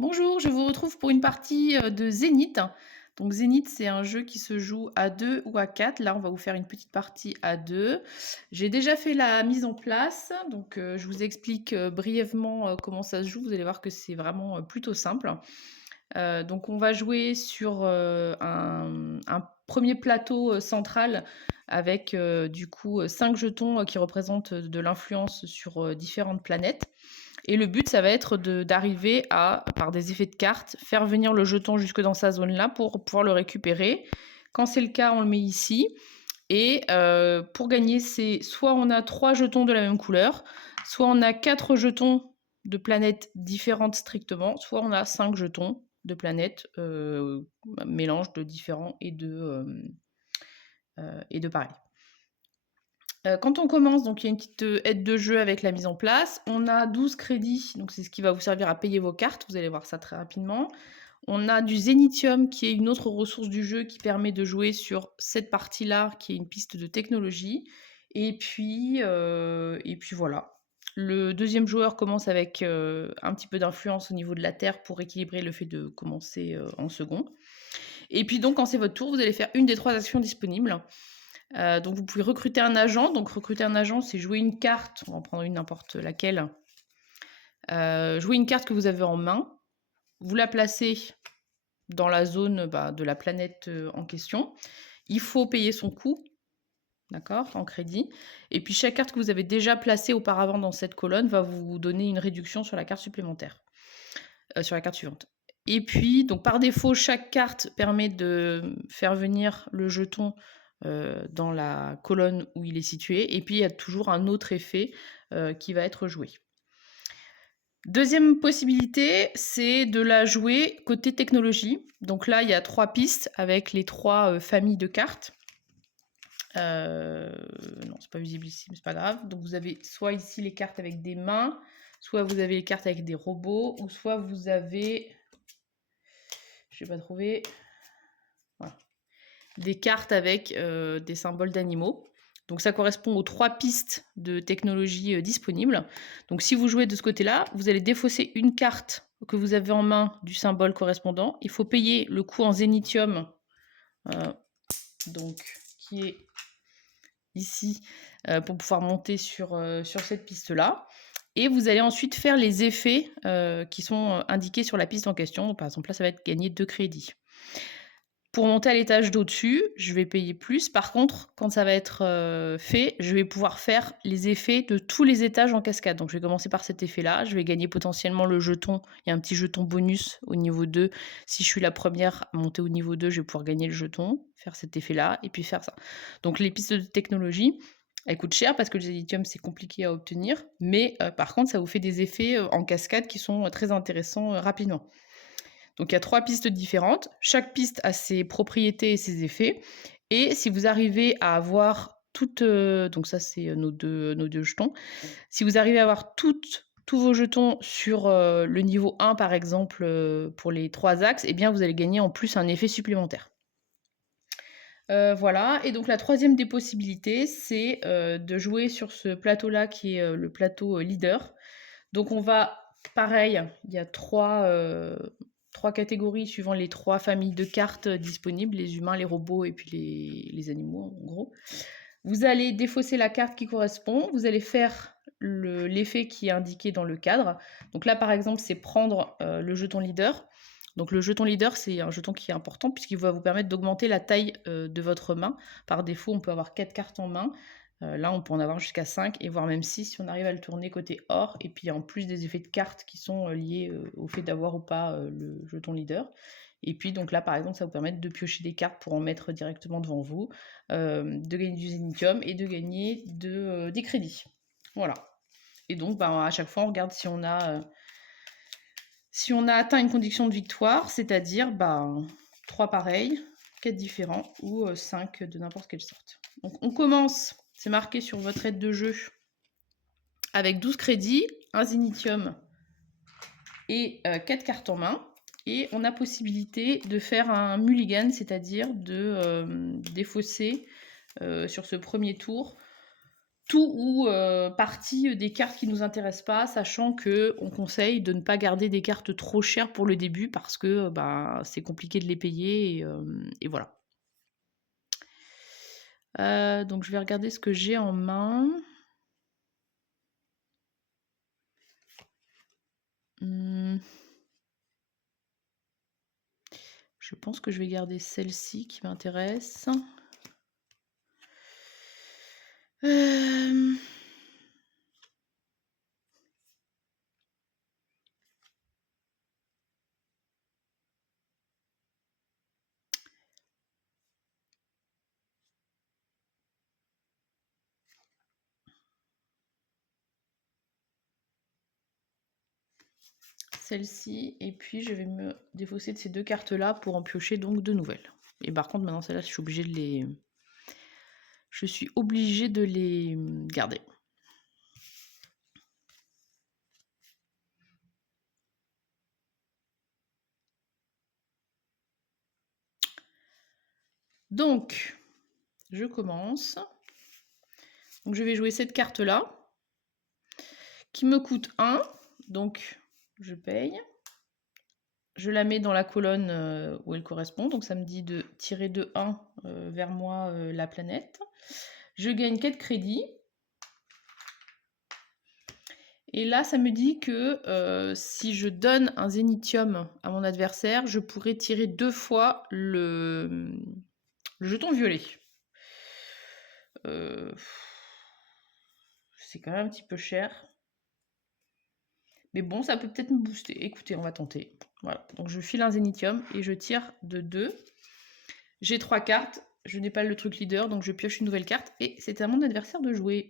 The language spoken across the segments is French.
Bonjour, je vous retrouve pour une partie de Zénith. Donc Zénith, c'est un jeu qui se joue à 2 ou à 4. Là, on va vous faire une petite partie à 2. J'ai déjà fait la mise en place, donc je vous explique brièvement comment ça se joue. Vous allez voir que c'est vraiment plutôt simple. Donc on va jouer sur un premier plateau central avec du coup 5 jetons qui représentent de l'influence sur différentes planètes. Et le but, ça va être d'arriver à, par des effets de cartes, faire venir le jeton jusque dans sa zone là pour pouvoir le récupérer. Quand c'est le cas, on le met ici. Et pour gagner, c'est soit on a 3 jetons de la même couleur, soit on a 4 jetons de planètes différentes strictement, soit on a 5 jetons de planètes, mélange de différents et de pareil. Quand on commence, donc il y a une petite aide de jeu avec la mise en place. On a 12 crédits, donc c'est ce qui va vous servir à payer vos cartes. Vous allez voir ça très rapidement. On a du Zénithium, qui est une autre ressource du jeu qui permet de jouer sur cette partie-là, qui est une piste de technologie. Et puis voilà. Le deuxième joueur commence avec un petit peu d'influence au niveau de la Terre pour équilibrer le fait de commencer en second. Et puis donc, quand c'est votre tour, vous allez faire une des 3 actions disponibles. Donc vous pouvez recruter un agent. Donc recruter un agent, c'est jouer une carte, on va en prendre une n'importe laquelle. Jouer une carte que vous avez en main, vous la placez dans la zone de la planète en question. Il faut payer son coût, d'accord, en crédit. Et puis chaque carte que vous avez déjà placée auparavant dans cette colonne va vous donner une réduction sur la carte supplémentaire, sur la carte suivante. Et puis, donc par défaut, chaque carte permet de faire venir le jeton dans la colonne où il est situé. Et puis, il y a toujours un autre effet qui va être joué. Deuxième possibilité, c'est de la jouer côté technologie. Donc là, il y a 3 pistes avec les 3 familles de cartes. Non, c'est pas visible ici, mais c'est pas grave. Donc vous avez soit ici les cartes avec des mains, soit vous avez les cartes avec des robots, ou soit vous avez... Je vais pas trouver... Voilà. Des cartes avec des symboles d'animaux. Donc ça correspond aux 3 pistes de technologie disponibles. Donc si vous jouez de ce côté-là, vous allez défausser une carte que vous avez en main du symbole correspondant. Il faut payer le coût en zénithium, donc qui est ici, pour pouvoir monter sur cette piste-là. Et vous allez ensuite faire les effets qui sont indiqués sur la piste en question. Donc, par exemple, là, ça va être gagner 2 crédits. Pour monter à l'étage d'au-dessus, je vais payer plus. Par contre, quand ça va être fait, je vais pouvoir faire les effets de tous les étages en cascade. Donc je vais commencer par cet effet-là. Je vais gagner potentiellement le jeton. Il y a un petit jeton bonus au niveau 2. Si je suis la première à monter au niveau 2, je vais pouvoir gagner le jeton, faire cet effet-là, et puis faire ça. Donc les pistes de technologie, elles coûtent cher parce que le zénithium, c'est compliqué à obtenir. Mais par contre, ça vous fait des effets en cascade qui sont très intéressants rapidement. Donc il y a 3 pistes différentes. Chaque piste a ses propriétés et ses effets. Et si vous arrivez à avoir toutes... donc ça, c'est nos deux jetons. Si vous arrivez à avoir tous vos jetons sur le niveau 1, par exemple, pour les 3 axes, eh bien, vous allez gagner en plus un effet supplémentaire. Voilà. Et donc la troisième des possibilités, c'est de jouer sur ce plateau-là qui est le plateau leader. Donc on va... Pareil, il y a 3 catégories suivant les 3 familles de cartes disponibles, les humains, les robots et puis les animaux en gros. Vous allez défausser la carte qui correspond, vous allez faire l'effet qui est indiqué dans le cadre. Donc là par exemple c'est prendre le jeton leader. Donc le jeton leader c'est un jeton qui est important puisqu'il va vous permettre d'augmenter la taille de votre main. Par défaut on peut avoir 4 cartes en main. Là, on peut en avoir jusqu'à 5 et voire même 6 si on arrive à le tourner côté or. Et puis en plus des effets de cartes qui sont liés au fait d'avoir ou pas le jeton leader. Et puis donc là, par exemple, ça vous permet de piocher des cartes pour en mettre directement devant vous, de gagner du zénithium et de gagner des crédits. Voilà. Et donc, à chaque fois, on regarde si on a atteint une condition de victoire, c'est-à-dire 3 pareils, 4 différents ou 5 de n'importe quelle sorte. Donc on commence, c'est marqué sur votre aide de jeu, avec 12 crédits, un zénithium et 4 cartes en main. Et on a possibilité de faire un mulligan, c'est-à-dire de défausser sur ce premier tour tout ou partie des cartes qui nous intéressent pas, sachant qu'on conseille de ne pas garder des cartes trop chères pour le début parce que bah, c'est compliqué de les payer et voilà. Donc je vais regarder ce que j'ai en main. Je pense que je vais garder celle-ci qui m'intéresse. Celle-ci, et puis je vais me défausser de ces deux cartes-là pour en piocher donc de nouvelles. Et par contre, maintenant, celle-là, je suis obligée de les... Je suis obligée de les garder. Donc, je commence. Donc, je vais jouer cette carte-là, qui me coûte 1. Donc, je paye. Je la mets dans la colonne où elle correspond. Donc, ça me dit de tirer de 1 vers moi la planète. Je gagne 4 crédits. Et là, ça me dit que si je donne un zénithium à mon adversaire, je pourrais tirer 2 fois le jeton violet. C'est quand même un petit peu cher. Mais bon, ça peut peut-être me booster. Écoutez, on va tenter. Voilà. Donc je file un zénithium et je tire de 2. J'ai 3 cartes. Je n'ai pas le truc leader, donc je pioche une nouvelle carte. Et c'est à mon adversaire de jouer.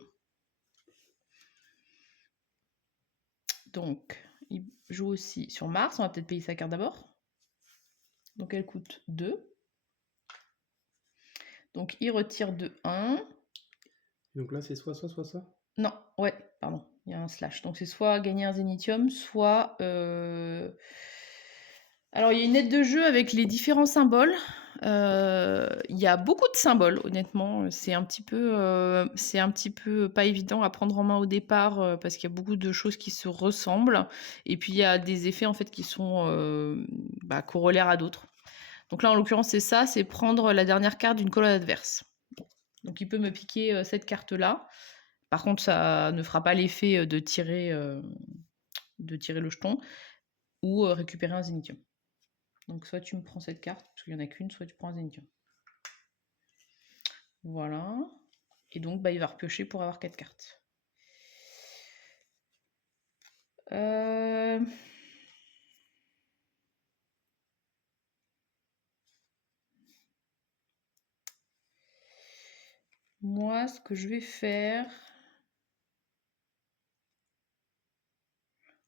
Donc, il joue aussi sur Mars. On va peut-être payer sa carte d'abord. Donc elle coûte 2. Donc il retire de 1. Donc là, c'est soit ça, soit ça? Non, ouais, pardon, il y a un slash. Donc c'est soit gagner un zénithium, soit... Alors il y a une aide de jeu avec les différents symboles. Il y a beaucoup de symboles, honnêtement. C'est un petit peu pas évident à prendre en main au départ parce qu'il y a beaucoup de choses qui se ressemblent. Et puis il y a des effets en fait qui sont corollaires à d'autres. Donc là en l'occurrence c'est ça, c'est prendre la dernière carte d'une colonne adverse. Donc il peut me piquer cette carte-là. Par contre, ça ne fera pas l'effet de tirer le jeton ou récupérer un zénithium. Donc soit tu me prends cette carte, parce qu'il n'y en a qu'une, soit tu prends un zénithium. Voilà. Et donc, il va repiocher pour avoir 4 cartes. Moi, ce que je vais faire...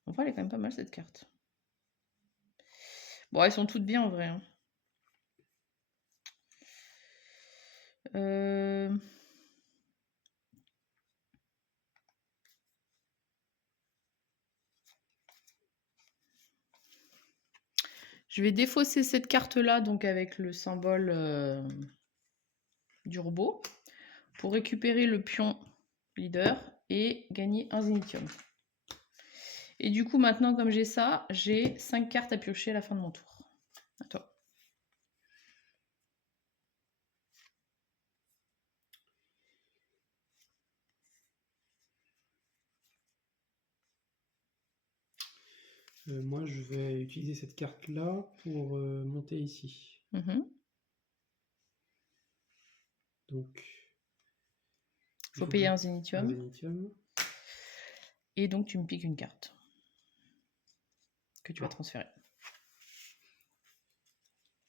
Enfin, elle est quand même pas mal, cette carte. Bon, elles sont toutes bien, en vrai. Hein. Je vais défausser cette carte-là, donc avec le symbole du robot, pour récupérer le pion leader et gagner un zénithium. Et du coup, maintenant, comme j'ai ça, j'ai 5 cartes à piocher à la fin de mon tour. À toi. Moi, je vais utiliser cette carte-là pour monter ici. Donc, il faut payer un zénithium. Et donc, tu me piques une carte que tu vas transférer.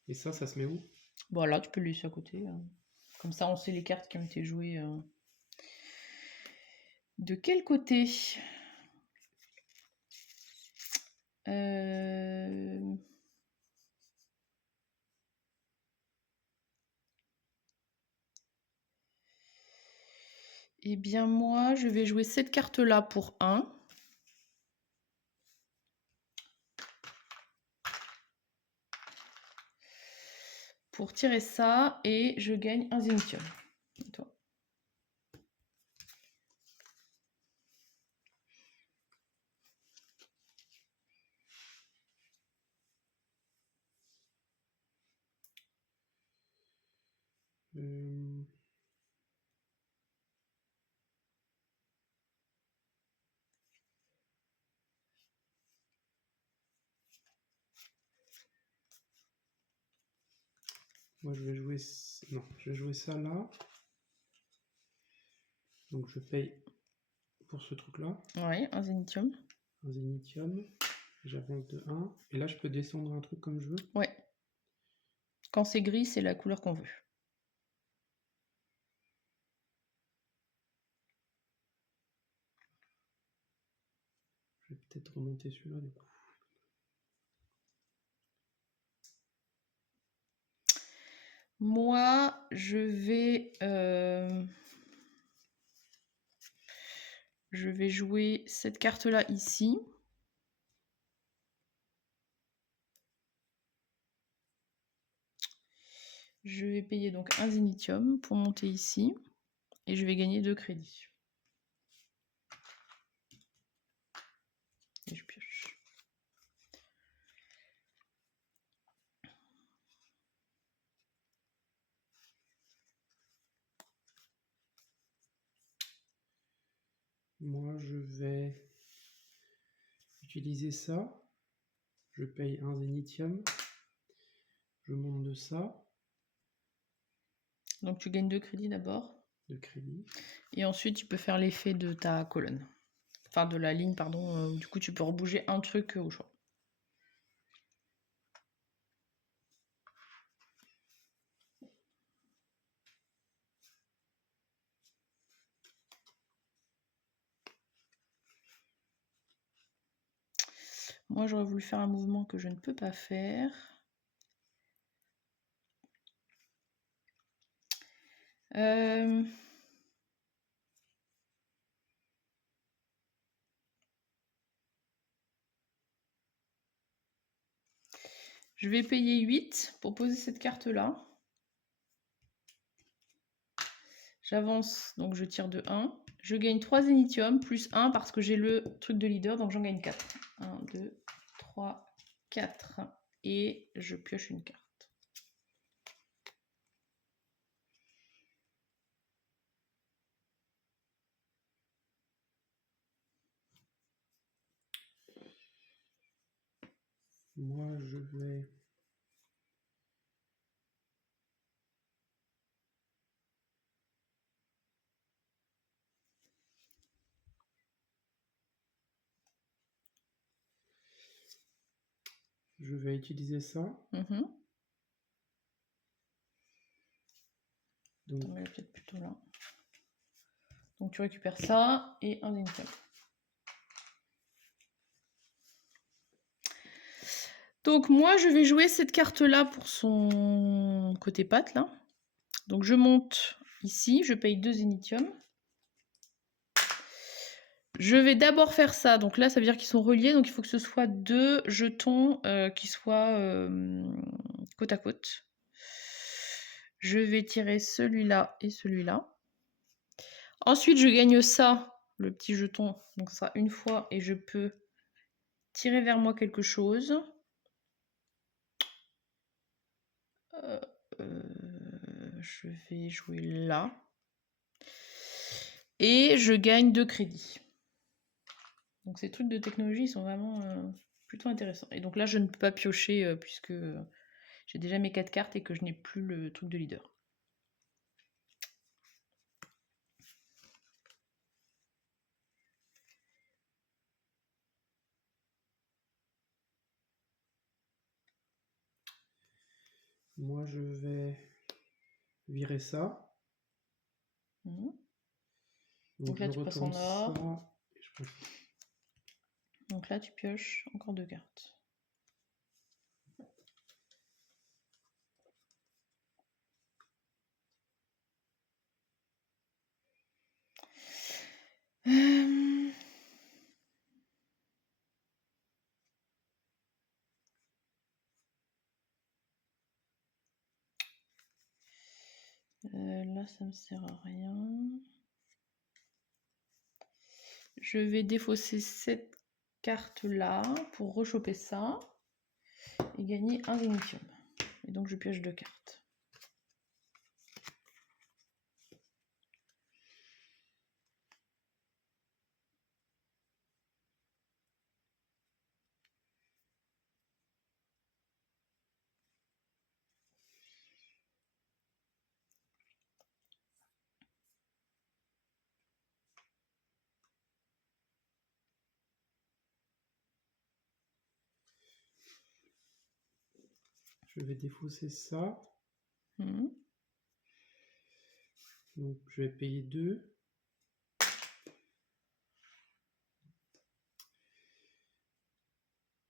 Et ça se met où? Voilà, tu peux le laisser à côté. Comme ça, on sait les cartes qui ont été jouées. De quel côté Eh bien, moi, je vais jouer cette carte-là pour 1. Pour tirer ça, et je gagne un zénithium. Et toi? Moi, je vais jouer... Non, je vais jouer ça là. Donc, je paye pour ce truc-là. Ouais, un zénithium. Un zénithium. J'avance de 1. Et là, je peux descendre un truc comme je veux. Ouais. Quand c'est gris, c'est la couleur qu'on veut. Je vais peut-être remonter celui-là, du coup. Moi, je vais jouer cette carte-là ici. Je vais payer donc un zénithium pour monter ici. Et je vais gagner 2 crédits. Et je pioche. Moi, je vais utiliser ça. Je paye un zénithium. Je monte de ça. Donc tu gagnes 2 crédits d'abord. De crédit. Et ensuite, tu peux faire l'effet de ta colonne. Enfin, de la ligne, pardon. Du coup, tu peux rebouger un truc au choix. Moi, j'aurais voulu faire un mouvement que je ne peux pas faire. Je vais payer 8 pour poser cette carte-là. J'avance, donc je tire de 1. Je gagne 3 zénithium plus 1 parce que j'ai le truc de leader, donc j'en gagne 4. 1, 2, 3, 4. Et je pioche une carte. Moi, je vais... Je vais utiliser ça. Donc, on va peut-être plutôt là. Donc tu récupères ça et un zénithium. Donc moi, je vais jouer cette carte-là pour son côté patte, là. Donc je monte ici, je paye 2 zénithium. Je vais d'abord faire ça. Donc là, ça veut dire qu'ils sont reliés. Donc il faut que ce soit 2 jetons qui soient côte à côte. Je vais tirer celui-là et celui-là. Ensuite, je gagne ça, le petit jeton. Donc ça sera une fois et je peux tirer vers moi quelque chose. Je vais jouer là. Et je gagne 2 crédits. Donc ces trucs de technologie, ils sont vraiment plutôt intéressants. Et donc là, je ne peux pas piocher puisque j'ai déjà mes 4 cartes et que je n'ai plus le truc de leader. Moi, je vais virer ça. Donc là, je tu passes retourne en or. ça. Et je passe... Donc là, tu pioches encore 2 cartes. Là, ça me sert à rien. Je vais défausser cette carte-là pour rechoper ça et gagner un zénithium. Et donc, je pioche 2 cartes. je vais défausser ça. Mmh. Donc je vais payer 2.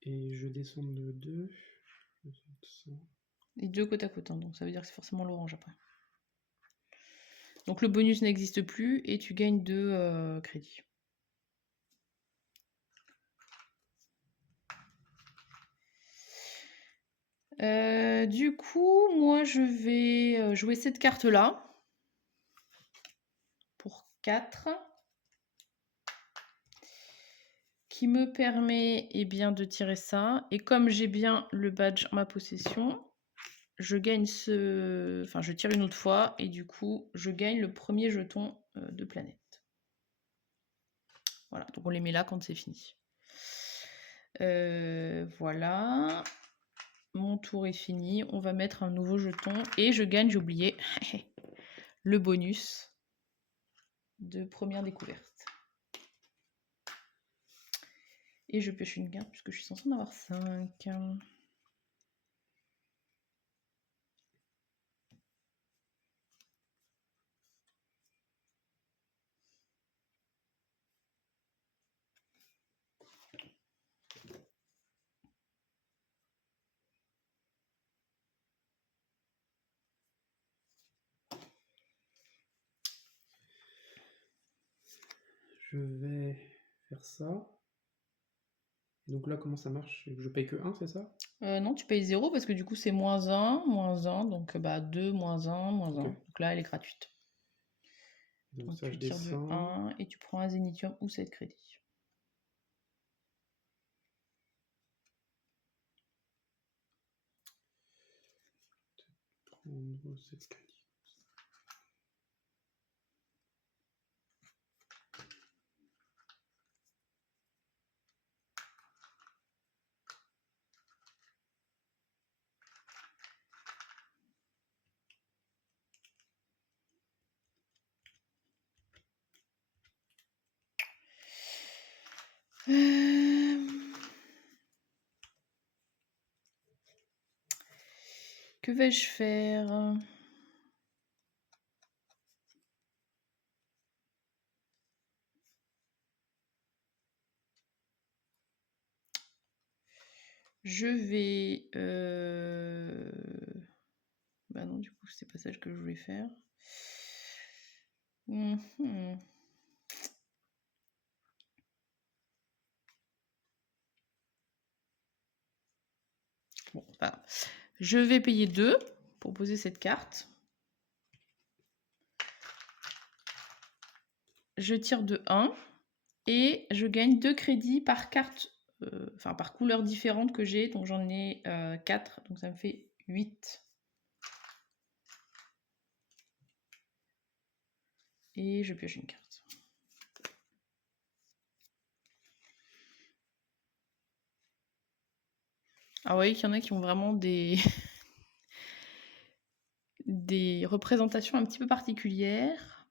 Et je descends de 2. Les deux côte à côte, hein, donc ça veut dire que c'est forcément l'orange après. Donc le bonus n'existe plus et tu gagnes 2 crédits. Du coup, moi je vais jouer cette carte-là pour 4. Qui me permet de tirer ça. Et comme j'ai bien le badge en ma possession, je gagne Enfin, je tire une autre fois et du coup, je gagne le premier jeton de planète. Voilà, donc on les met là quand c'est fini. Voilà. Mon tour est fini. On va mettre un nouveau jeton et je gagne, j'ai oublié, le bonus de première découverte. Et je pioche une carte puisque je suis censée en avoir 5. Je vais faire ça. Et donc là, comment ça marche? Je paye que 1, c'est ça? Non, tu payes 0 parce que du coup c'est -1, donc 2, -1, -1. Ok. Donc là elle est gratuite. Donc Donc ça, je tu tires de descends. 1 et tu prends un zénithium ou 7 crédits. Prendre 7 crédits. Que vais-je faire? Je vais... Bah non, du coup, c'est pas ça que je voulais faire. Mhm. Bon, voilà. Je vais payer 2 pour poser cette carte. Je tire de 1 et je gagne 2 crédits par carte, enfin par couleur différente que j'ai. Donc j'en ai 4, donc ça me fait 8. Et je pioche une carte. Ah oui, il y en a qui ont vraiment des des représentations un petit peu particulières.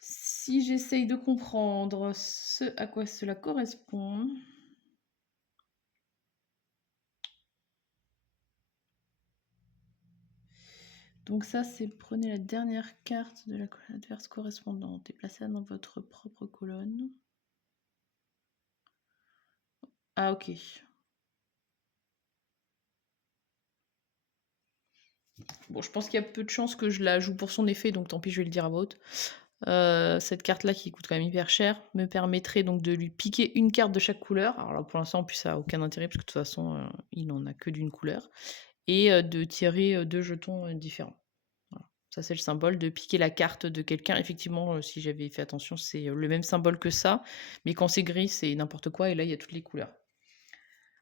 Si j'essaye de comprendre ce à quoi cela correspond. Donc ça, c'est prenez la dernière carte de la colonne adverse correspondante et placez-la dans votre propre colonne. Ah ok. Bon, je pense qu'il y a peu de chances que je la joue pour son effet, donc tant pis, je vais le dire à voix haute. Cette carte-là, qui coûte quand même hyper cher, me permettrait donc de lui piquer une carte de chaque couleur. Alors là, pour l'instant, en plus, ça n'a aucun intérêt, parce que de toute façon, il n'en a que d'une couleur. Et de tirer 2 jetons différents. Voilà. Ça, c'est le symbole de piquer la carte de quelqu'un. Effectivement, si j'avais fait attention, c'est le même symbole que ça, mais quand c'est gris, c'est n'importe quoi, et là, il y a toutes les couleurs.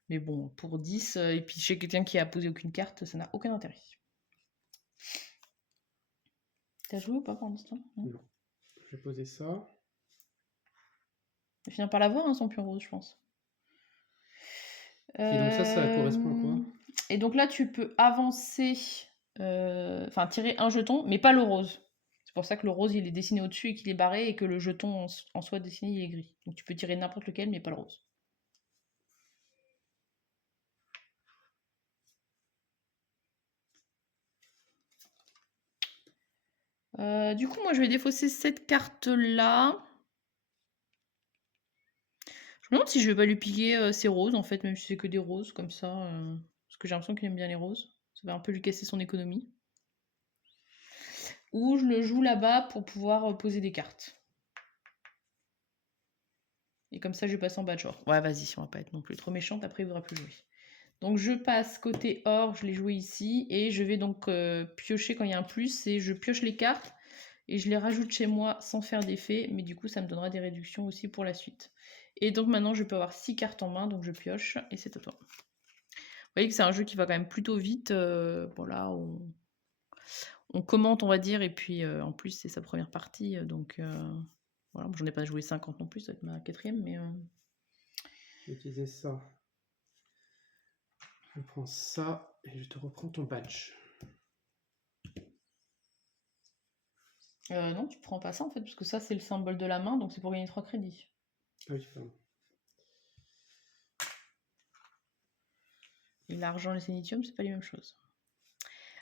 Mais bon, pour 10, et puis chez quelqu'un qui a posé aucune carte, ça n'a aucun intérêt. T'as joué ou pas pour l'instant? Non. Je vais poser ça. Je vais finir par l'avoir, hein, son pion rose, je pense. Et donc ça correspond à quoi? Et donc là, tu peux avancer, enfin tirer un jeton, mais pas le rose. C'est pour ça que le rose, il est dessiné au-dessus et qu'il est barré, et que le jeton en soi dessiné, il est gris. Donc tu peux tirer n'importe lequel, mais pas le rose. Du coup, moi, je vais défausser cette carte-là. Je me demande si je vais pas lui piquer ses roses, en fait, même si c'est que des roses, comme ça. Parce que j'ai l'impression qu'il aime bien les roses. Ça va un peu lui casser son économie. Ou je le joue là-bas pour pouvoir poser des cartes. Et comme ça, je passe en bas de genre. Ouais, vas-y, on va pas être non plus trop méchante, après il voudra plus jouer. Donc je passe côté or, je l'ai joué ici, et je vais donc piocher quand il y a un plus, et je pioche les cartes, et je les rajoute chez moi sans faire d'effet, mais du coup ça me donnera des réductions aussi pour la suite. Et donc maintenant je peux avoir 6 cartes en main, donc je pioche, et c'est à toi. Vous voyez que c'est un jeu qui va quand même plutôt vite, bon là on commente on va dire, et puis en plus c'est sa première partie, donc voilà, j'en ai pas joué 50 non plus, ça va être ma quatrième, mais... Je vais utiliser ça. Je prends ça et je te reprends ton badge. Non, tu prends pas ça en fait, parce que ça c'est le symbole de la main, donc c'est pour gagner 3 crédits. Ah oui, pardon. Et l'argent, le sénitium, c'est pas les mêmes choses.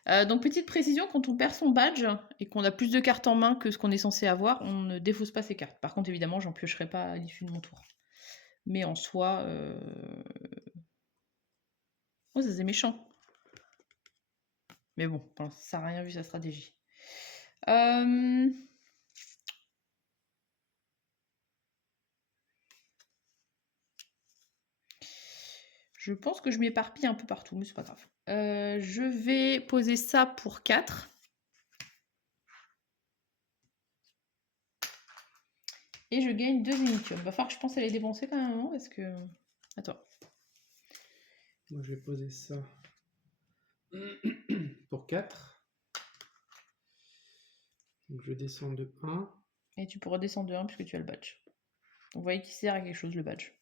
Donc petite précision, quand on perd son badge et qu'on a plus de cartes en main que ce qu'on est censé avoir, on ne défausse pas ses cartes. Par contre, évidemment, j'en piocherai pas à l'issue de mon tour. Mais en soi... Oh, ça c'est méchant. Mais bon, ça sert à rien vu sa stratégie. Je pense que je m'éparpille un peu partout, mais c'est pas grave. Je vais poser ça pour 4. Et je gagne 2 initiums. Va falloir que je pense à les dépenser quand même un moment, parce que... À toi. Moi, je vais poser ça pour 4. Donc, je descends de 1. Et tu pourras descendre de 1 puisque tu as le badge. Donc, vous voyez qu'il sert à quelque chose, le badge.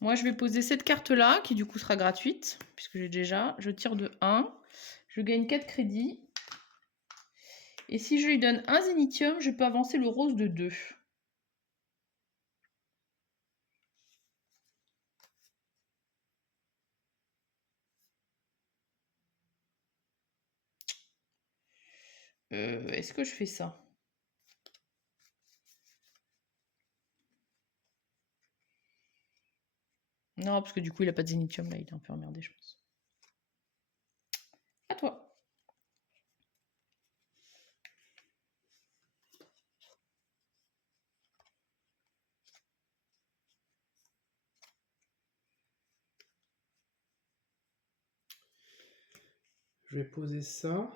Moi, je vais poser cette carte-là, qui du coup sera gratuite, puisque j'ai déjà. Je tire de 1. Je gagne 4 crédits. Et si je lui donne un zénitium, je peux avancer le rose de 2. Est-ce que je fais ça? Non, parce que du coup, il a pas de zénitium, là, il est un peu emmerdé, je pense. À toi. Je vais poser ça.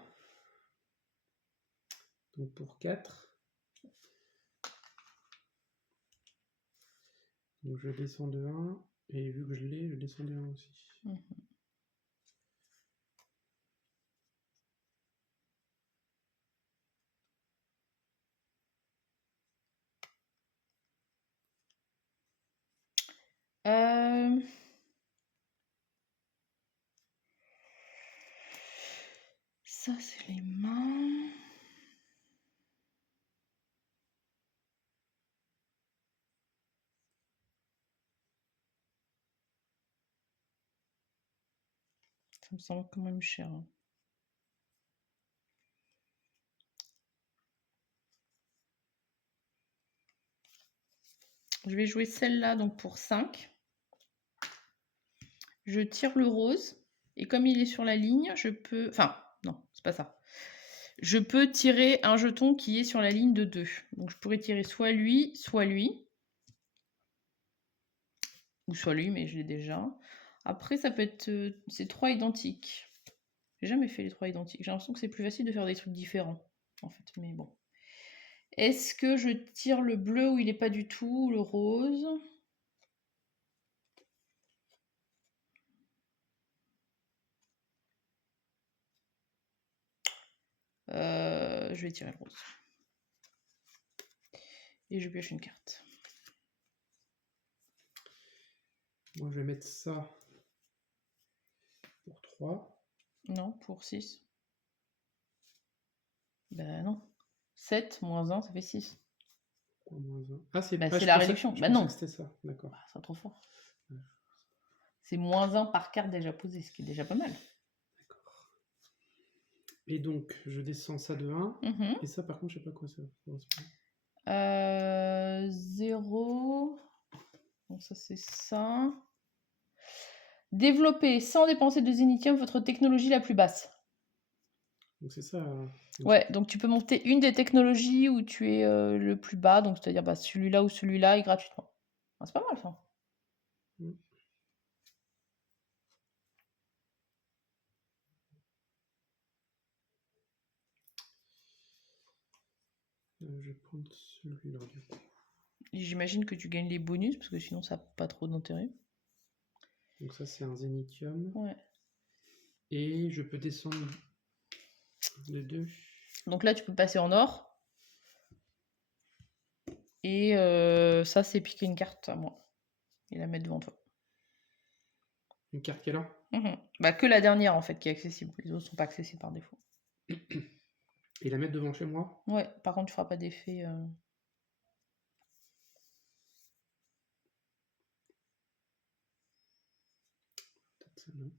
Donc, pour 4. Donc, je descends de 1. Et vu que je l'ai, je descends de 1 aussi. Ça, c'est les mains. Ça me semble quand même cher. Hein. Je vais jouer celle-là donc pour 5. Je tire le rose. Et comme il est sur la ligne, je peux... Enfin, non, c'est pas ça. Je peux tirer un jeton qui est sur la ligne de 2. Donc je pourrais tirer soit lui, soit lui. Ou soit lui, mais je l'ai déjà. Après, ça peut être... c'est 3 identiques. J'ai jamais fait les 3 identiques. J'ai l'impression que c'est plus facile de faire des trucs différents. En fait, mais bon. Est-ce que je tire le bleu où il n'est pas du tout, le rose? Je vais tirer le rose. Et je pioche une carte. Moi, je vais mettre ça pour 3. Non, pour 6. Ben non. 7 moins 1, ça fait 6. Pourquoi moins 1? Ah, c'est Bah, ah, c'est je la pensais, réduction. je Bah pensais non. que c'était ça. D'accord. Bah, c'est trop fort. C'est -1 par carte déjà posée, ce qui est déjà pas mal. D'accord. Et donc, je descends ça de 1. Mhm. Et ça, par contre, je sais pas quoi ça correspond. 0. Donc ça, c'est ça. Développer sans dépenser de zénithium votre technologie la plus basse. Donc c'est ça. Ouais, donc tu peux monter une des technologies où tu es le plus bas, donc c'est-à-dire bah, celui-là ou celui-là et gratuitement. Ah, c'est pas mal ça. Mm. Je vais prendre celui-là du coup. J'imagine que tu gagnes les bonus parce que sinon ça n'a pas trop d'intérêt. Donc ça c'est un zénithium. Ouais. Et je peux descendre de 2. Donc là tu peux passer en or. Et ça c'est piquer une carte à moi. Et la mettre devant toi. Une carte quelle heure? Bah que la dernière en fait qui est accessible. Les autres sont pas accessibles par défaut. Et la mettre devant chez moi? Ouais, par contre tu feras pas d'effet. Peut-être ça non.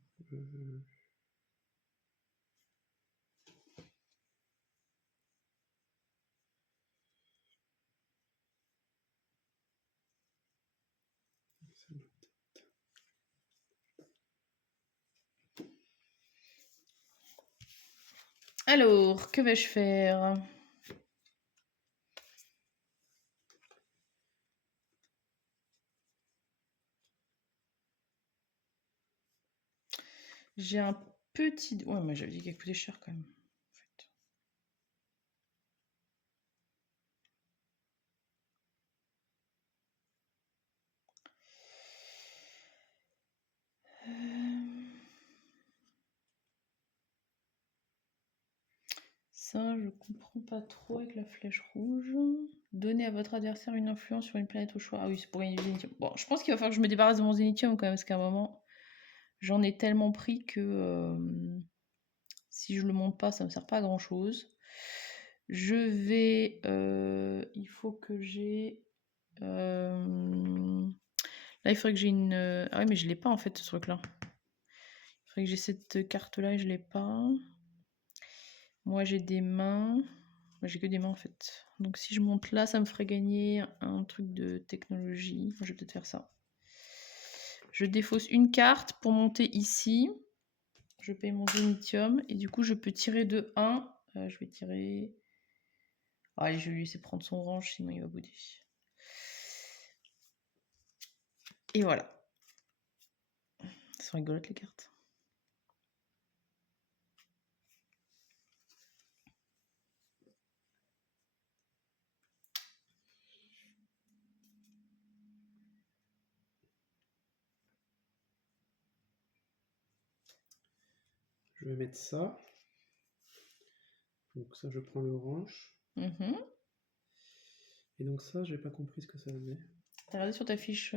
Alors, que vais-je faire? J'ai un petit... Ouais, moi j'avais dit qu'elle coûtait cher quand même. En fait. Ça, je comprends pas trop avec la flèche rouge. Donnez à votre adversaire une influence sur une planète au choix. Ah oui, c'est pour gagner du zénithium. Bon, je pense qu'il va falloir que je me débarrasse de mon zénithium quand même, parce qu'à un moment, j'en ai tellement pris que si je le monte pas, ça me sert pas à grand chose. Je vais... il faut que j'ai... Là, il faudrait que j'ai une... Ah oui, mais je l'ai pas en fait, ce truc-là. Il faudrait que j'ai cette carte-là et je l'ai pas. Moi, j'ai des mains. Moi, j'ai que des mains en fait. Donc, si je monte là, ça me ferait gagner un truc de technologie. Je vais peut-être faire ça. Je défausse une carte pour monter ici. Je paye mon zénithium. Et du coup, je peux tirer de 1. Je vais tirer... Allez, je vais lui laisser prendre son range, sinon il va bouder. Et voilà. Elles sont rigolotes les cartes. Je vais mettre ça. Donc ça, je prends l'orange. Et donc ça, j'ai pas compris ce que ça faisait. T'as regardé sur ta fiche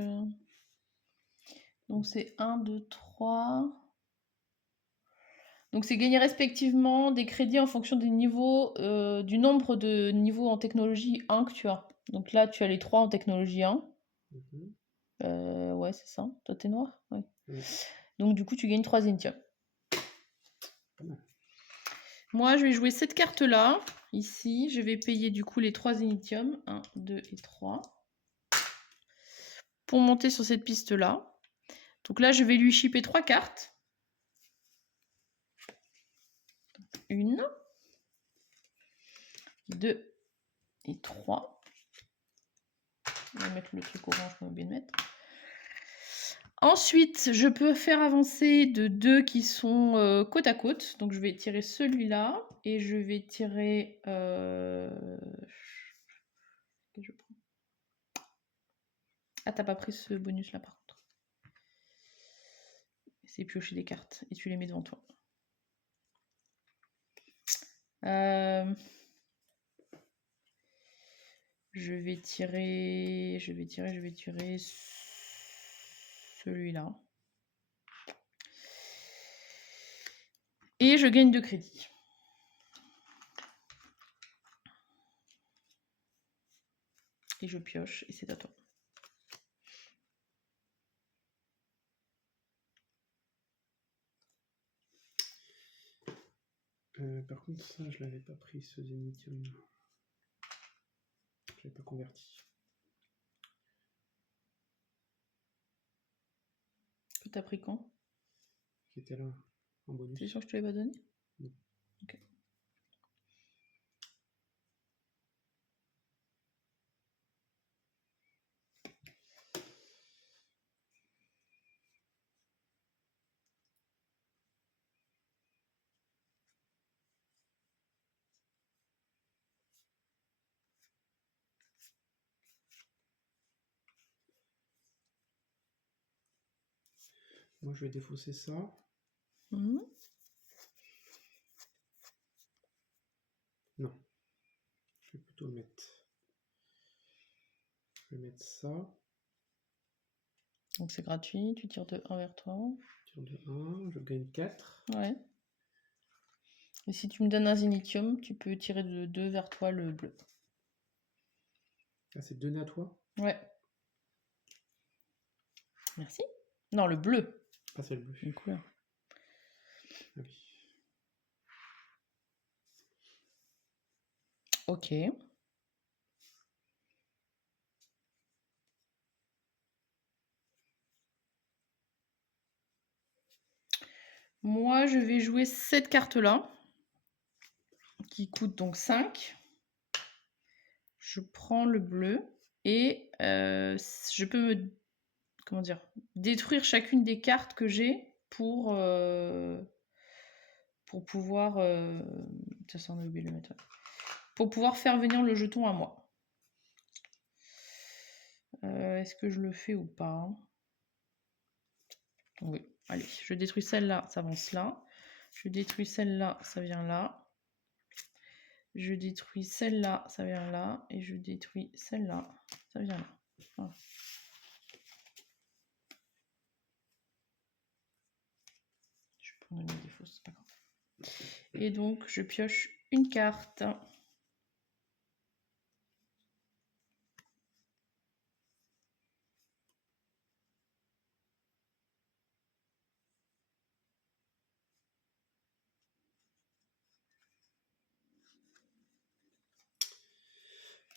Donc c'est 1, 2, 3. Donc c'est gagner respectivement des crédits en fonction des niveaux, du nombre de niveaux en technologie 1 que tu as. Donc là, tu as les 3 en technologie 1. Ouais, c'est ça. Toi, t'es noir? Ouais. Donc du coup, tu gagnes 3 zénithium. Moi, je vais jouer cette carte-là, ici. Je vais payer du coup les 3 zénithium. 1, 2 et 3. Pour monter sur cette piste-là. Donc là, je vais lui shipper 3 cartes. 1, 2 et 3. On va mettre le truc orange qu'on a oublié de mettre. Ensuite, je peux faire avancer de 2 qui sont côte à côte. Donc je vais tirer celui-là et je vais tirer... Je prends. Ah, t'as pas pris ce bonus-là par contre. C'est piocher des cartes et tu les mets devant toi. Je vais tirer celui-là. Et je gagne 2 crédits. Et je pioche et c'est à toi. Par contre, ça, je l'avais pas pris, ce zénithium. Je l'avais pas converti. Que t'as pris quand? Qui était là, en bonus. T'es sûr que je te l'ai pas donné? Non. Ok. Moi, je vais défausser ça. Mhm. Non. Je vais plutôt le mettre. Je vais mettre ça. Donc c'est gratuit, tu tires de 1 vers toi. Tire de 1, je gagne 4. Ouais. Et si tu me donnes un zénithium, tu peux tirer de 2 vers toi le bleu. Ah, c'est 2 nez à toi? Ouais. Merci. Non, le bleu. Ah, c'est le bleu. Une couleur. Ah oui. Ok. Moi, je vais jouer cette carte-là, qui coûte donc 5. Je prends le bleu et je peux me, comment dire, détruire chacune des cartes que j'ai pour pouvoir... ça, on a oublié de le mettre. Ouais. Pour pouvoir faire venir le jeton à moi. Est-ce que je le fais ou pas? Oui. Allez, je détruis celle-là, ça avance là. Je détruis celle-là, ça vient là. Je détruis celle-là, ça vient là. Et je détruis celle-là, ça vient là. Voilà. Je vais prendre une défaut, c'est pas grave. Et donc, je pioche une carte.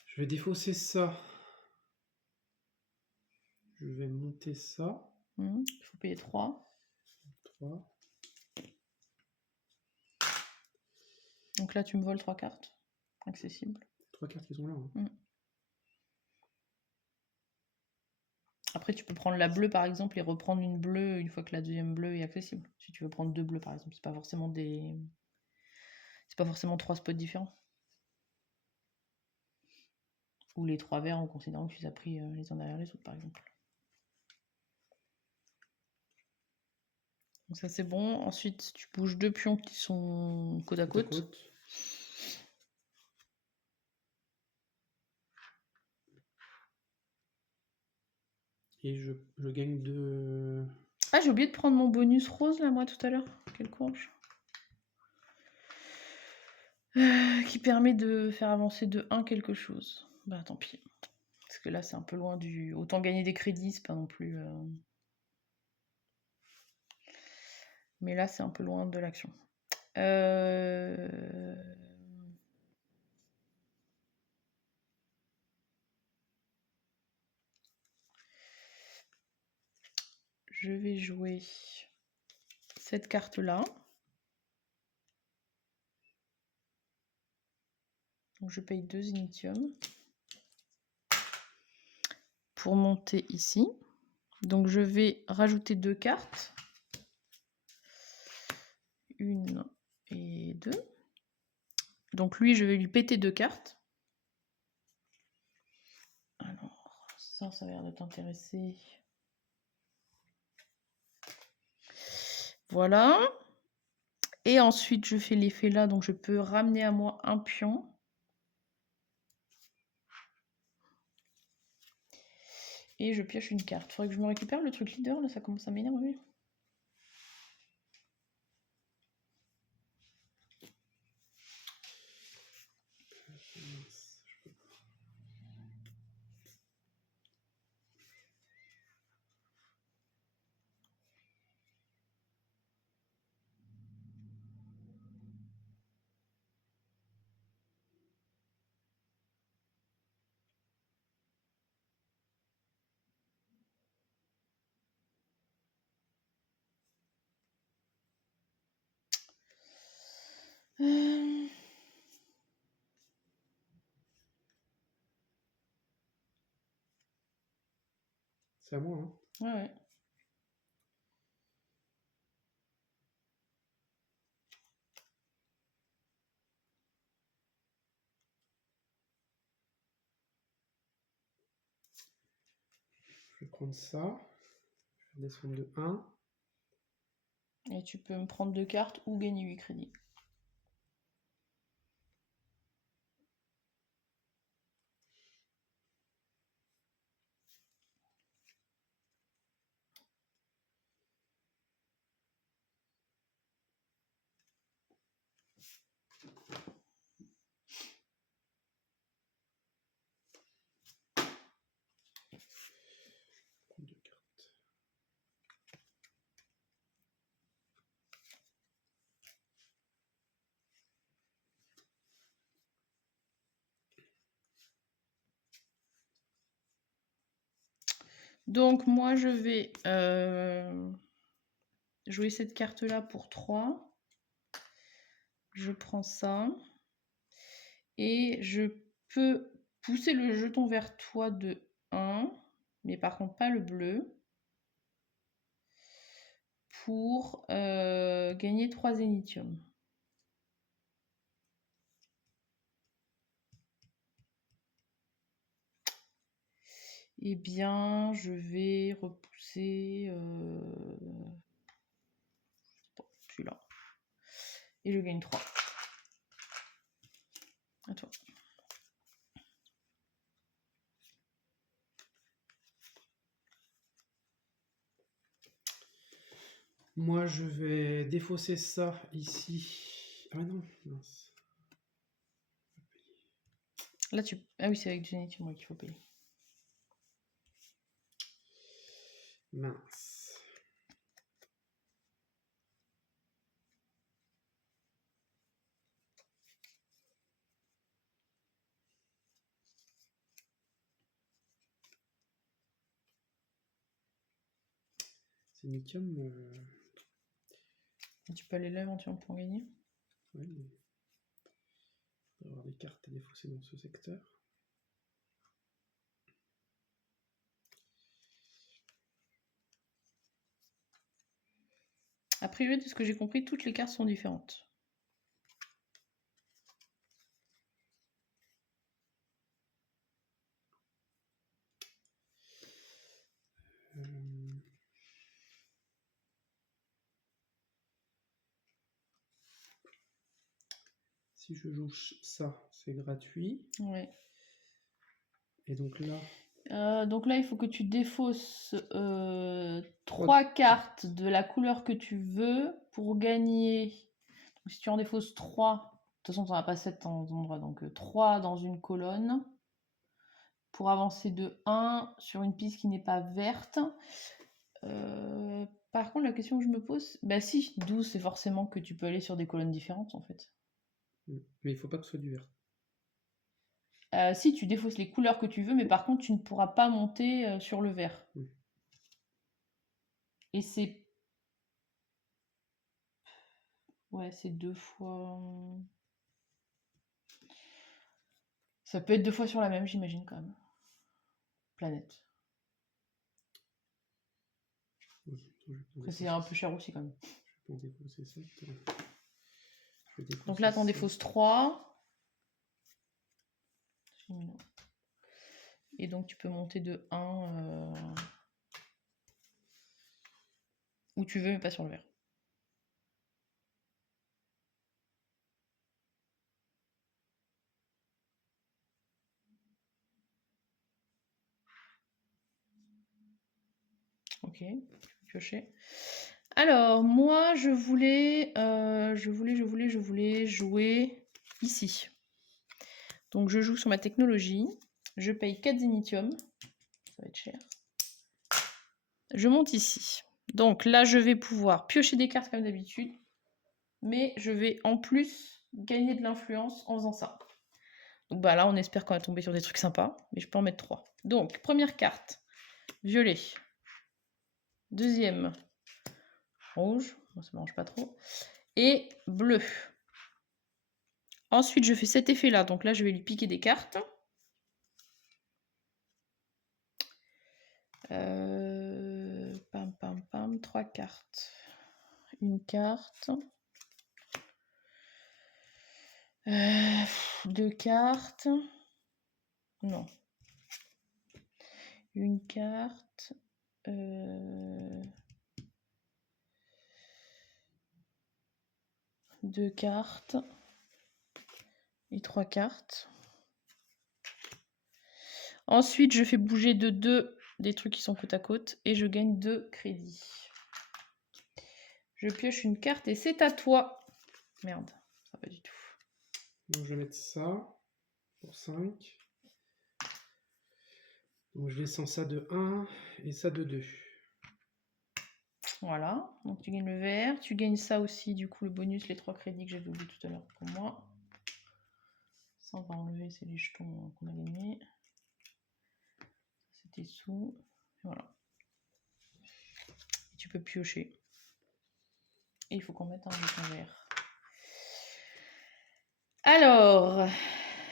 Je vais défausser ça. Je vais monter ça. Il faut payer 3. 3. Donc là, tu me voles 3 cartes. Accessible. 3 cartes qui sont là. Hein. Après, tu peux prendre la bleue, par exemple, et reprendre une bleue une fois que la deuxième bleue est accessible. Si tu veux prendre 2 bleus, par exemple. C'est pas forcément c'est pas forcément 3 spots différents. Ou les 3 verts en considérant que tu les as pris les uns derrière les autres, par exemple. Donc ça, c'est bon. Ensuite, tu bouges 2 pions qui sont côte à côte. Et je gagne 2... Ah, j'ai oublié de prendre mon bonus rose, là, moi, tout à l'heure. Quelle courge. Qui permet de faire avancer de 1 quelque chose. Bah, tant pis. Parce que là, c'est un peu loin du... Autant gagner des crédits, c'est pas non plus... Mais là, c'est un peu loin de l'action. Je vais jouer cette carte-là. Donc, je paye 2 initiums pour monter ici. Donc, je vais rajouter 2 cartes. 1 et 2. Donc, lui, je vais lui péter 2 cartes. Alors, ça a l'air de t'intéresser. Voilà. Et ensuite, je fais l'effet là, donc je peux ramener à moi un pion. Et je pioche une carte. Faudrait que je me récupère le truc leader, là, ça commence à m'énerver. C'est à moi, hein. Ouais, ouais. Je vais prendre ça. Je vais descendre de 1. Et tu peux me prendre 2 cartes ou gagner 8 crédits. Prendre 2 cartes. Donc moi je vais jouer cette carte-là pour 3. Je prends ça. Et je peux pousser le jeton vers toi de 1, mais par contre pas le bleu, pour gagner 3 zénithium. Eh bien, je vais repousser celui-là. Et je gagne 3. À toi. Moi, je vais défausser ça ici. Ah non, mince. Là, tu... Ah oui, c'est avec du zénithium qu'il faut payer. Mince. Zénithium. Tu peux aller là éventuellement pour gagner. Oui, mais il va y avoir des cartes à défausser dans ce secteur. A priori, de ce que j'ai compris, toutes les cartes sont différentes. Si je joue ça, c'est gratuit. Ouais. Et donc là, il faut que tu défausses 3 cartes de la couleur que tu veux pour gagner. Donc, si tu en défausses 3, de toute façon, tu n'en as pas 7 dans ton endroit, donc 3 dans une colonne pour avancer de 1 sur une piste qui n'est pas verte. Par contre, la question que je me pose, bah si, 12, c'est forcément que tu peux aller sur des colonnes différentes en fait. mais il faut pas que ce soit du vert. Si, tu défausses les couleurs que tu veux, mais par contre, tu ne pourras pas monter sur le vert. Et c'est... Ouais, c'est 2 fois... Ça peut être 2 fois sur la même, j'imagine, quand même. Planète. Oui, c'est un peu cher aussi, quand même. Je vais défausser ça. Donc là, t'en défausses 3. Et donc, tu peux monter de 1 où tu veux, mais pas sur le vert. Ok, tu peux piocher. Alors, moi, je voulais jouer ici. Donc, je joue sur ma technologie. Je paye 4 zénithium. Ça va être cher. Je monte ici. Donc là, je vais pouvoir piocher des cartes comme d'habitude. Mais je vais en plus gagner de l'influence en faisant ça. Donc bah là, on espère qu'on va tomber sur des trucs sympas. Mais je peux en mettre 3. Donc, première carte. Violet. Deuxième. Rouge. Bon, ça ne m'arrange pas trop. Et bleu. Ensuite, je fais cet effet-là. Donc là, je vais lui piquer des cartes. Pam, pam, pam. 3 cartes. Une carte. 2 cartes. Non. Une carte. 2 cartes. Et 3 cartes. Ensuite, je fais bouger de 2 des trucs qui sont côte à côte. Et je gagne 2 crédits. Je pioche une carte et c'est à toi. Merde, ça va pas du tout. Donc je vais mettre ça pour 5. Donc je descends ça de 1 et ça de 2. Voilà, donc tu gagnes le vert. Tu gagnes ça aussi, du coup, le bonus, les 3 crédits que j'avais oublié tout à l'heure pour moi. Ça, on va enlever, c'est les jetons qu'on a gagnés. C'était sous. Voilà. Tu peux piocher. Et il faut qu'on mette un jeton vert. Alors,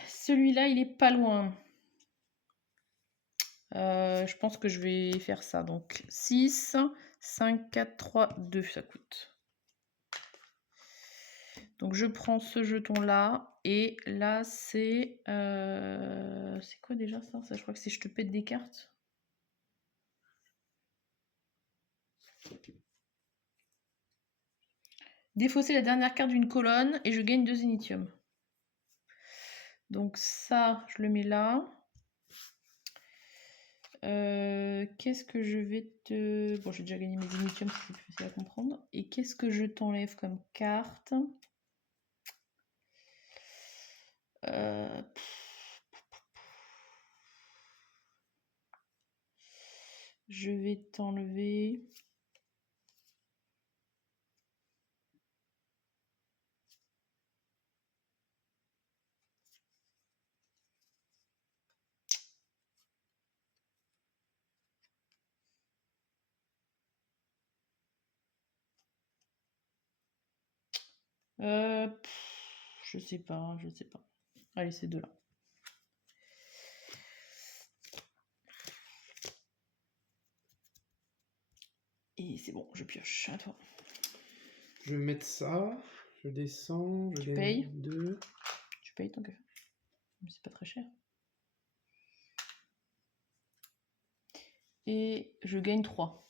celui-là, il est pas loin. Je pense que je vais faire ça. Donc 6, 5, 4, 3, 2, ça coûte. Donc je prends ce jeton-là. Et là, c'est... c'est quoi déjà ça? Ça, je crois que c'est je te pète des cartes. Défausser la dernière carte d'une colonne et je gagne 2 zénithium. Donc ça, je le mets là. Qu'est-ce que je vais te... Bon, j'ai déjà gagné mes zénithium, c'est plus facile à comprendre. Et qu'est-ce que je t'enlève comme carte? Je vais t'enlever... je sais pas, je sais pas. Allez, ces deux-là. Et c'est bon, je pioche. À toi. Je vais mettre ça. Je descends. Je Tu payes 2. Tu payes ton café. C'est pas très cher. Et je gagne 3.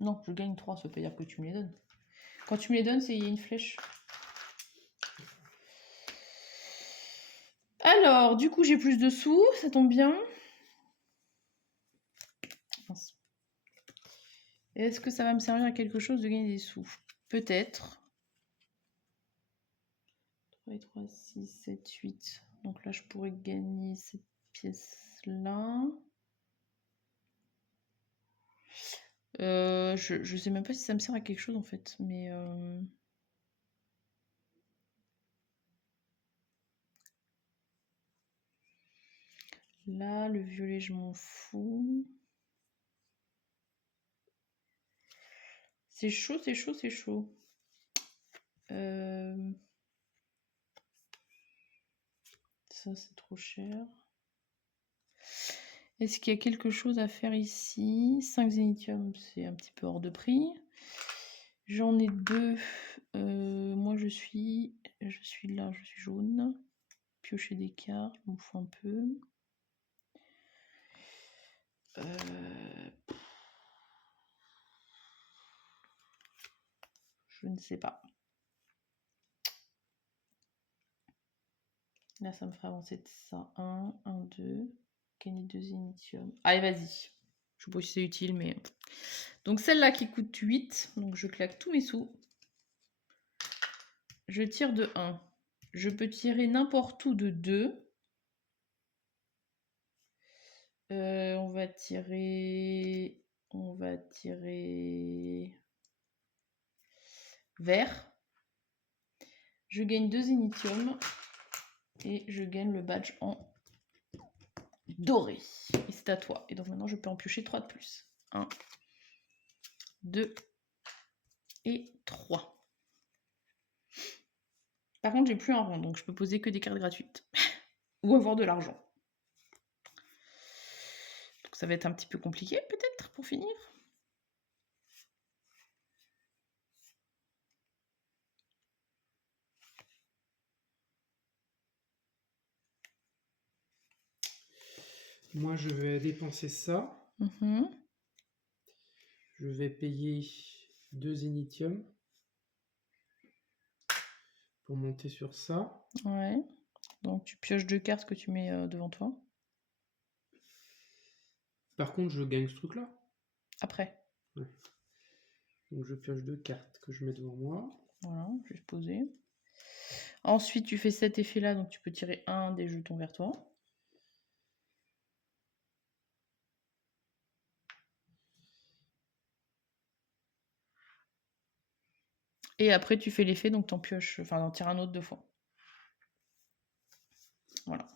Non, je gagne 3, ça veut pas dire que tu me les donnes. Quand tu me les donnes, il y a une flèche. Alors, du coup, j'ai plus de sous, ça tombe bien. Est-ce que ça va me servir à quelque chose de gagner des sous? Peut-être. 3 et 3, 6, 7, 8. Donc là, je pourrais gagner cette pièce-là. Je sais même pas si ça me sert à quelque chose en fait, mais... Là, le violet, je m'en fous. C'est chaud, c'est chaud, c'est chaud. Ça, c'est trop cher. Est-ce qu'il y a quelque chose à faire ici? 5 zénithium, c'est un petit peu hors de prix. J'en ai 2. Moi, je suis là, je suis jaune. Piocher des cartes, je m'en fous un peu. Je ne sais pas. Là, ça me ferait avancer de ça. 1, 1, 2. Gagner 2 zénithium. Allez, vas-y. Je sais pas si c'est utile, mais... Donc, celle-là qui coûte 8. Donc, je claque tous mes sous. Je tire de 1. Je peux tirer n'importe où de 2. On va tirer vert. Je gagne 2 zénithium et je gagne le badge en doré. Et c'est à toi. Et donc maintenant, je peux en piocher 3 de plus. 1, 2 et 3. Par contre, j'ai plus un rond, donc je peux poser que des cartes gratuites. Ou avoir de l'argent. Donc ça va être un petit peu compliqué, peut-être, pour finir. Moi, je vais dépenser ça. Mhm. Je vais payer 2 zénithium pour monter sur ça. Ouais. Donc tu pioches 2 cartes que tu mets devant toi. Par contre, je gagne ce truc-là. Après. Ouais. Donc je pioche 2 cartes que je mets devant moi. Voilà, juste poser. Ensuite, tu fais cet effet-là, donc tu peux tirer un des jetons vers toi. Et après, tu fais l'effet, donc t'en pioches, enfin, t'en tires un autre 2 fois. Voilà.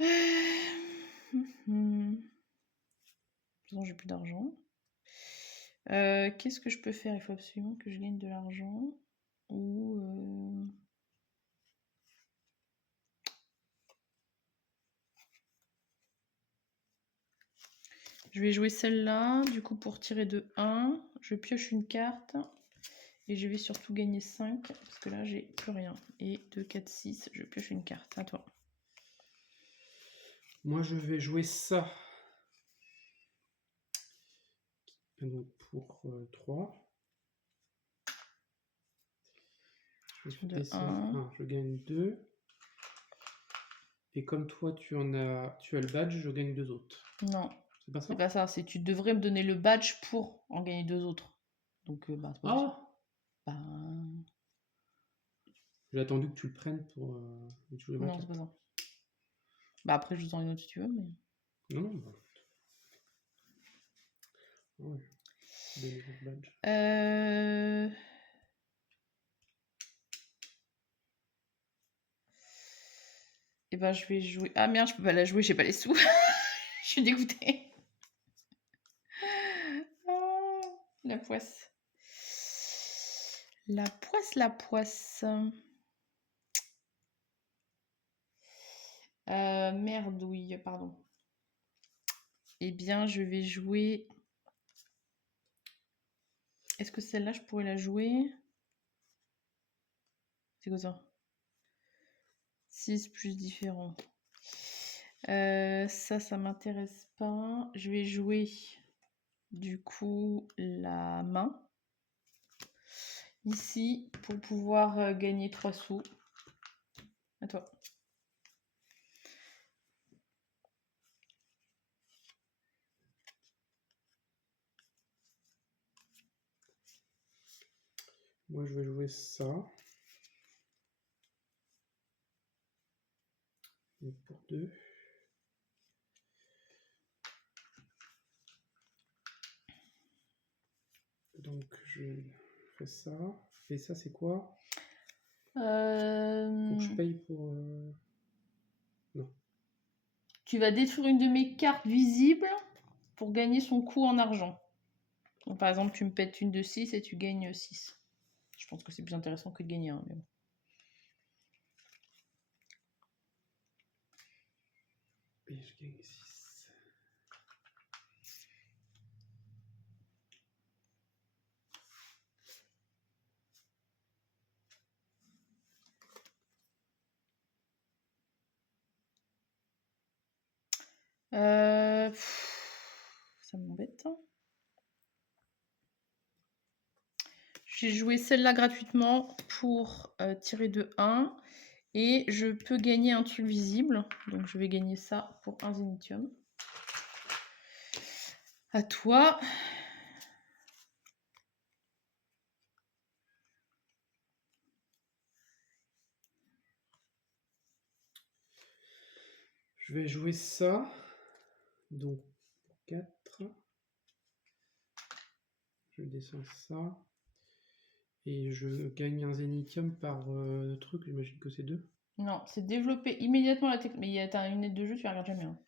De toute façon, j'ai plus d'argent. Qu'est-ce que je peux faire? Il faut absolument que je gagne de l'argent. Ou... Je vais jouer celle-là, du coup pour tirer de 1, je pioche une carte et je vais surtout gagner 5 parce que là j'ai plus rien. Et 2, 4, 6, je pioche une carte, à toi. Moi, je vais jouer ça. Donc pour 3. Je De descends 1. 1, je gagne 2. Et comme toi, tu as le badge, je gagne 2 autres. Non, C'est pas c'est ça? pas ça, c'est tu devrais me donner le badge pour en gagner 2 autres. Donc bah c'est pas possible. Ah! Bah J'ai attendu que tu le prennes pour jouer ma non, c'est carte. pas ça. Bah après je vous en ai une autre si tu veux, mais... Non, non, bah. Ouais. Donner le badge. Et ben je vais jouer... Ah merde, je peux pas la jouer, j'ai pas les sous. Je suis dégoûtée. Ah, la poisse. La poisse, la poisse. Merdouille, pardon. Eh bien, je vais jouer... Est-ce que celle-là, je pourrais la jouer? C'est quoi ça? 6 plus différents. Ça m'intéresse pas. Je vais jouer, du coup, la main. Ici, pour pouvoir gagner 3 sous. À toi. Moi, je vais jouer ça. Et pour 2. Donc, je fais ça. Et ça, c'est quoi? Faut que je paye pour... Non. Tu vas détruire une de mes cartes visibles pour gagner son coût en argent. Donc, par exemple, tu me pètes une de 6 et tu gagnes 6. Je pense que c'est plus intéressant que de gagner un. Mais bon. Et je gagne 6. Ça m'embête. J'ai joué celle-là gratuitement pour tirer de 1. Et je peux gagner un truc visible. Donc je vais gagner ça pour un zénithium. À toi. Je vais jouer ça. Donc, 4. Je descends ça. Et je gagne un zénithium par truc, j'imagine que c'est 2. Non, c'est développer immédiatement la technologie. Mais t'as une aide de jeu, tu la regardes jamais. Hein.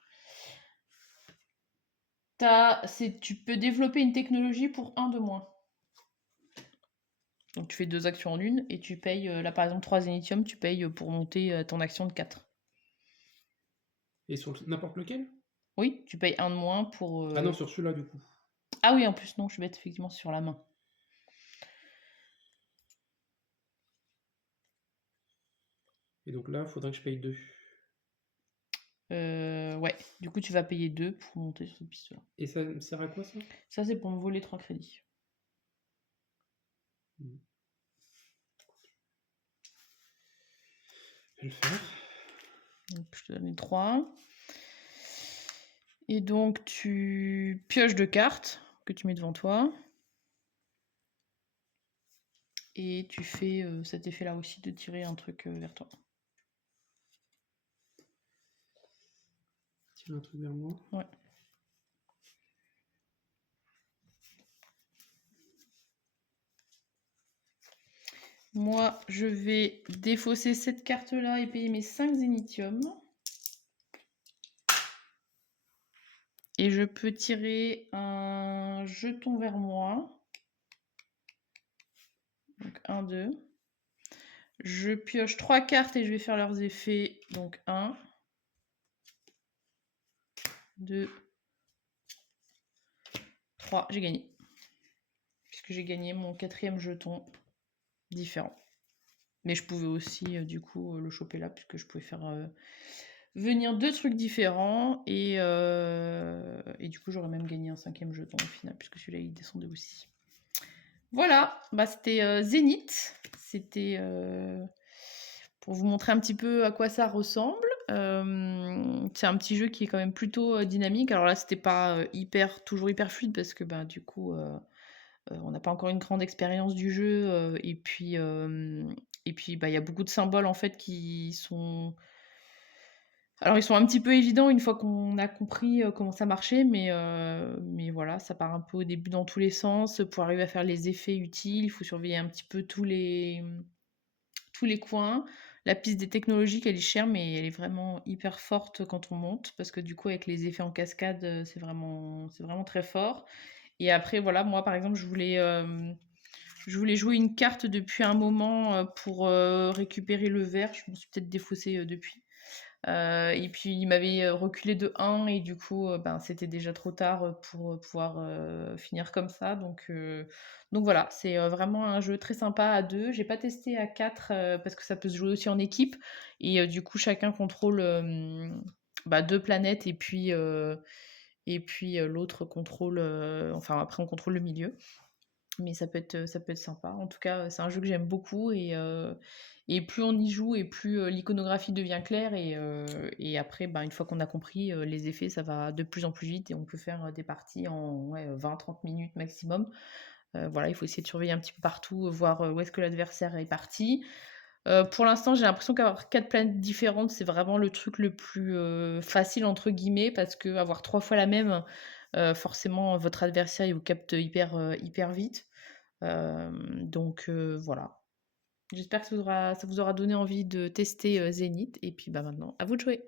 Tu peux développer une technologie pour un de moins. Donc tu fais 2 actions en une et tu payes, là par exemple 3 zénithium, tu payes pour monter ton action de 4. Et sur n'importe lequel? Oui, tu payes un de moins pour. Ah non, sur celui-là du coup. Ah oui, en plus, non, je suis bête, effectivement, c'est sur la main. Et donc là, il faudrait que je paye 2. Ouais, du coup, tu vas payer 2 pour monter sur cette piste-là. Et ça me sert à quoi ça? Ça, c'est pour me voler 3 crédits. Je vais le faire. Donc, je te donne les 3. Et donc, tu pioches 2 cartes que tu mets devant toi. Et tu fais cet effet-là aussi de tirer un truc vers toi. Tirer un truc vers moi? Ouais. Moi, je vais défausser cette carte-là et payer mes 5 zénithium. Et je peux tirer un jeton vers moi. Donc 1, 2. Je pioche 3 cartes et je vais faire leurs effets. Donc 1, 2, 3. J'ai gagné. Puisque j'ai gagné mon 4e jeton différent. Mais je pouvais aussi du coup le choper là, puisque je pouvais faire venir 2 trucs différents. Et du coup j'aurais même gagné un 5e jeton au final, puisque celui-là il descendait aussi. Voilà, bah, c'était Zénith. C'était pour vous montrer un petit peu à quoi ça ressemble. C'est un petit jeu qui est quand même plutôt dynamique. Alors là, c'était pas toujours hyper fluide parce que bah, du coup, on n'a pas encore une grande expérience du jeu. Et puis, bah, il y a beaucoup de symboles en fait qui sont. Alors, ils sont un petit peu évidents une fois qu'on a compris comment ça marchait, mais voilà, ça part un peu au début dans tous les sens. Pour arriver à faire les effets utiles, il faut surveiller un petit peu tous les coins. La piste des technologies, elle est chère, mais elle est vraiment hyper forte quand on monte, parce que du coup, avec les effets en cascade, c'est vraiment très fort. Et après, voilà, moi, par exemple, je voulais jouer une carte depuis un moment pour récupérer le vert. Je me suis peut-être défaussée depuis. Et puis il m'avait reculé de 1 et du coup, ben, c'était déjà trop tard pour pouvoir finir comme ça. Donc voilà, c'est vraiment un jeu très sympa à 2. J'ai pas testé à 4 parce que ça peut se jouer aussi en équipe. Et du coup, chacun contrôle 2 planètes et puis l'autre contrôle. Enfin, après, on contrôle le milieu. Mais ça peut être sympa. En tout cas, c'est un jeu que j'aime beaucoup et plus on y joue et plus l'iconographie devient claire et après, ben, une fois qu'on a compris les effets, ça va de plus en plus vite et on peut faire des parties en 20-30 minutes maximum. Voilà, il faut essayer de surveiller un petit peu partout, voir où est-ce que l'adversaire est parti. Pour l'instant, j'ai l'impression qu'avoir 4 planètes différentes, c'est vraiment le truc le plus facile entre guillemets parce qu'avoir 3 fois la même, forcément votre adversaire il vous capte hyper vite. Donc voilà. J'espère que ça vous aura donné envie de tester Zénith et puis bah maintenant à vous de jouer.